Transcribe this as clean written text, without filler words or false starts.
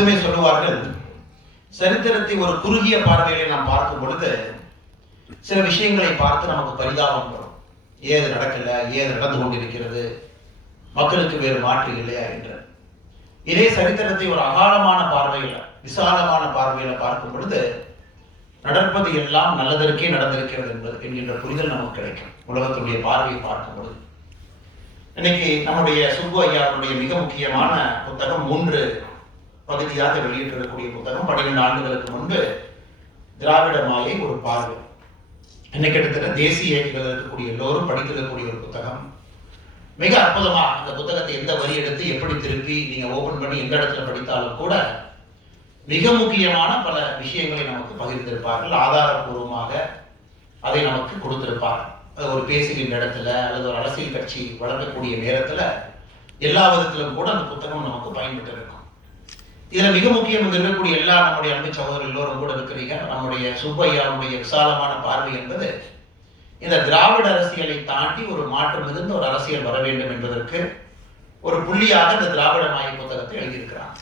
எப்போதுமே சொல்லுவார்கள், சரித்திரத்தை ஒரு குறுகிய பார்வையிலே நாம் பார்க்கும் பொழுது சில விஷயங்களை பார்த்து நமக்கு பரிதாபம் வரும். ஏது நடக்கல, ஏது நடந்து கொண்டிருக்கிறது, மக்களுக்கு வேறு மாற்று இல்லையா என்று. இதே சரித்திரத்தை ஒரு அகாலமான பார்வையில, விசாலமான பார்வையில பார்க்கும் பொழுது நடப்பது எல்லாம் நல்லதற்கே நடந்திருக்கிறது என்பது என்கின்ற புரிதல் நமக்கு கிடைக்கும். உலகத்துடைய பார்வையை பார்க்கும் பொழுது இன்னைக்கு நம்முடைய சுப்பு ஐயாவுடைய மிக முக்கியமான புத்தகம் 3 பகுதியாக வெளியிட்டிருக்கக்கூடிய புத்தகம் 12 ஆண்டுகளுக்கு முன்பு திராவிட மாயை ஒரு பார்வை. இன்னைக்கு கிட்டத்தட்ட தேசிய இயக்கத்தில் இருக்கக்கூடிய எல்லோரும் படித்திருக்கக்கூடிய ஒரு புத்தகம். மிக அற்புதமா அந்த புத்தகத்தை எந்த வரி எடுத்து எப்படி திருப்பி நீங்க ஓபன் பண்ணி எந்த இடத்துல படித்தாலும் கூட மிக முக்கியமான பல விஷயங்களை நமக்கு பகிர்ந்திருப்பார்கள். ஆதாரபூர்வமாக அதை நமக்கு கொடுத்திருப்பார். அது ஒரு பேசுகின்ற இடத்துல அல்லது ஒரு அரசியல் கட்சி வளர்க்கக்கூடிய நேரத்துல எல்லா விதத்திலும் கூட அந்த புத்தகம் நமக்கு பயன்பட்டு இருக்கும். இதுல மிக முக்கியம் இருக்கக்கூடிய எல்லா நம்முடைய அன்பு சகோதரர் எல்லோரும் கூட இருக்கிறீங்க. நம்முடைய சுப்பையாவுடைய விசாலமான பார்வை என்பது இந்த திராவிட அரசியலை தாண்டி ஒரு மாற்றம் மிகுந்த ஒரு அரசியல் வர வேண்டும் என்பதற்கு ஒரு புள்ளியாக இந்த திராவிட மாயை புத்தகத்தை எழுதியிருக்கிறார்.